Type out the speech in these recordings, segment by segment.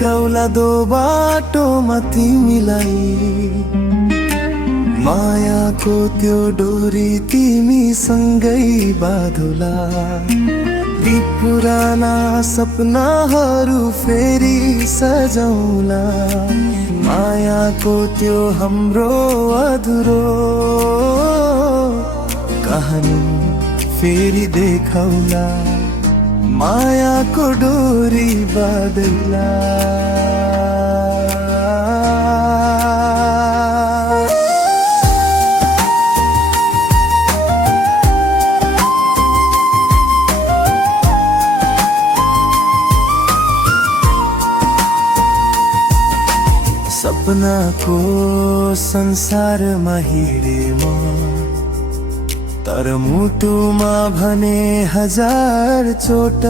भेटौला दो बाटोमा तिमीलाई, मायाको त्यो डोरी तिमीसँगै बाँधौला। ती पुराना सपनाहरू फेरि सजाउला, मायाको त्यो हाम्रो अधुरो कहानी फेरि देखाउला, मायाको डोरी बाँधौला। सपनाको संसारमा हिँडे म, तर मुटुमा भने हजार चोट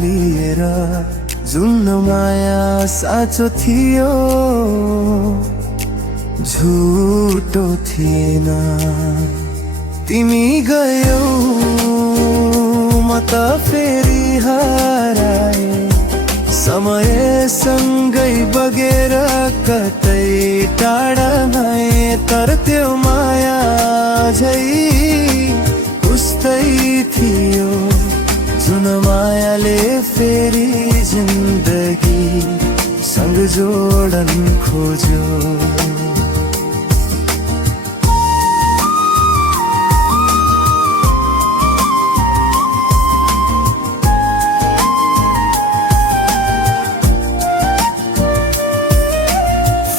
लिएर। जुन माया साँचो थियो झुटो थिएन, तिमी गयौ म त फेरि हराए। समयसँगै बगेर कतै टाढा भए, तर त्यो माया झै उस्तै थियो, जुन मायाले फेरि जिन्दगी सँग जोडन खोज्यो।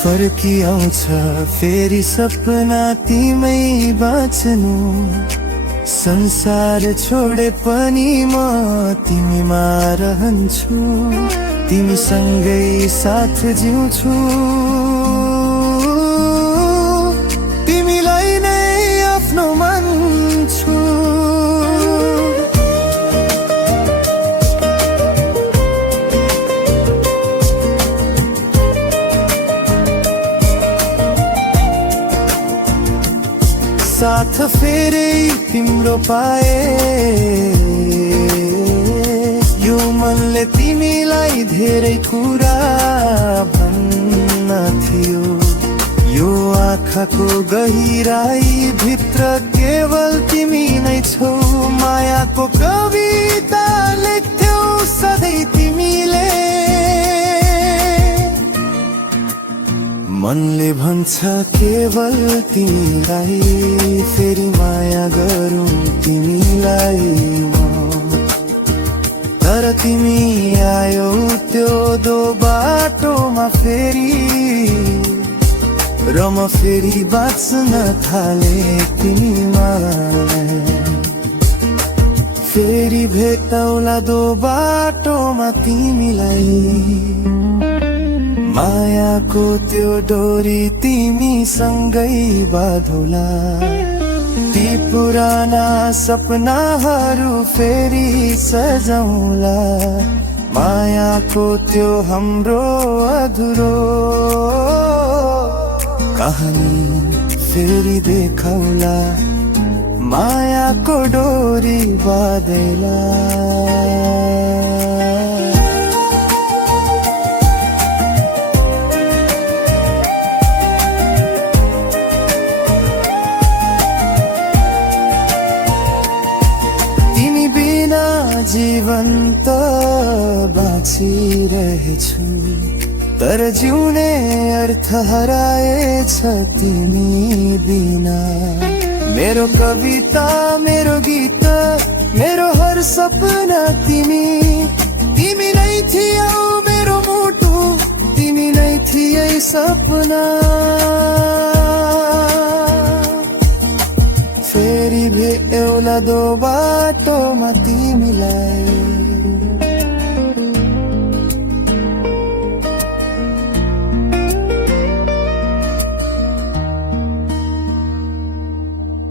फर्की आउँछ फेरि सपना तिमै बाँच्नु, संसार छोडे पनि म तिमीमा रहन्छु, तिमीसँगै साथ जिउँछु, तिमीलाई नै आफ्नो मान्छु। साथ फेरि तिम्रो पाए, यो मनले तिमीलाई धेरै कुरा भन्न थियो। यो आँखाको गहिराई भित्र केवल तिमी नै छौ, मायाको कविता लेख्थ्यौ सधैँ तिमीले। मनले भन्छ केवल तिमीलाई, फेरि माया गरौँ तिमीलाई म, तर तिमी आयौ त्यो दो बाटोमा फेरि, र म फेरि बाँच्न थाले तिमीमा। फेरि भेटौला दो बाटोमा तिमीलाई, मायाको त्यो डोरी तिमीसँगै बाँधौला। ती पुराना सपनाहरू फेरि सजाउला, मायाको त्यो हाम्रो अधुरो कहानी फेरि देखाउला, मायाको डोरी बाँधौला। जीवन त बाँचिरहेछु, तर जिउने अर्थ हराएछ तिमी बिना। मेरो कविता, मेरो गीत, मेरो हर सपना तिमी, तिमी नै थियौ मेरो मुटु, तिमी नै थियै सपना। फेरि भेटौला दो बाटोमा तिमीलाई,